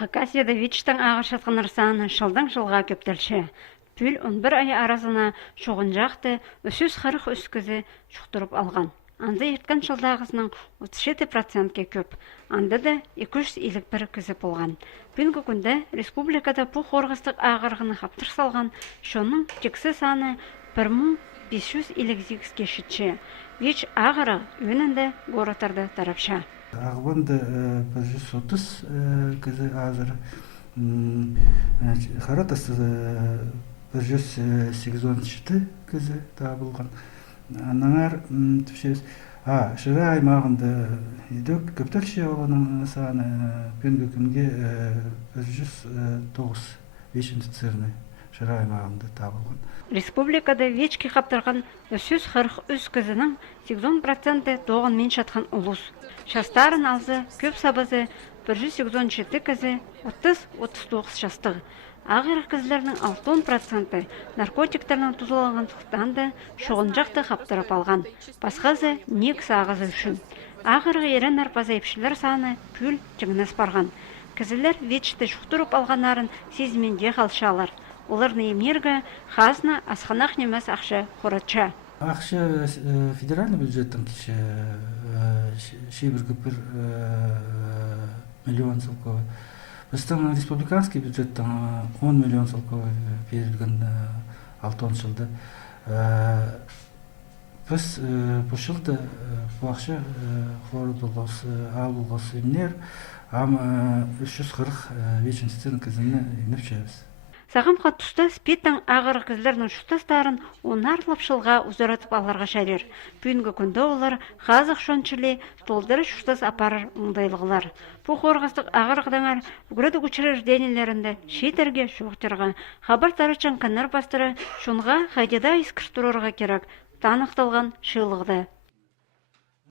Хакасияда вичтің ағышатқыныр саны шылдың жылға көптелші. Пүл 11 ай аразына шоғын жақты өсіз қарық өскізі шұқтырып алған. Анды ерткен жылдағысының 37%-ке көп. Анды да 251 кізі болған. Бүгінгі күнде республикада бұл қорғыстық ағырғыны қаптыр салған, шоның тексі саны 1558-ке шытшы. Вич ағыры өнінде ғоротарды тарапша. Ағбанды 130 кізі азыр, қаратасы 187 кізі табылған. Анаңар түпшес, шыра аймағында едік көптелші олының саны бүгінгі күнге 109 5-ші цирны шыра аймағында табылған. Республикада вечке қаптырған 343 кізінің 80% доғын мен шатқан ұлыс. Шастарын алзы, көп сабызы 187 кізі 30-39 шастығы. Ағыр кізлерінің 60% наркотиктерінің тұзыланған тұқтанды шоғын жақты қаптырып алған. Басқазы негіз ағызы үшін. Ағырғы ерен арпазы епшілер саны пүл жыңнас барған. Кізілер вечті шұқтырып алғанарын сезіменде қалшалар. Олардың емергі қазына асқанақ немес ақша қоратша. Ақша федеральный бюджеттің шебір көпір миллион сылковы. Біздің республиканский бюджеттің 10 миллион сылковы берілген 6-10 жылды. Біз бұл жылды бұл ақша қоры болғасы, ал болғасы емнер, 345 цирн кізіні емнеп жайбыз. Сағымға тұста спеттің ағыры кізлерінің шұқтастарын онарлып жылға ұзаратып аларға шәрер. Бүгінгі күнді олар қазық шончылы толдыры шұқтас апарыр ұңдайлығылар. Бұл қорғастық ағыр қыдаңар үгіреді күчірер денелерінде шетерге шоқтырға. Хабар тарычан канар бастыры шонға қайдеда искірттұрырға керек танықталған шылығды.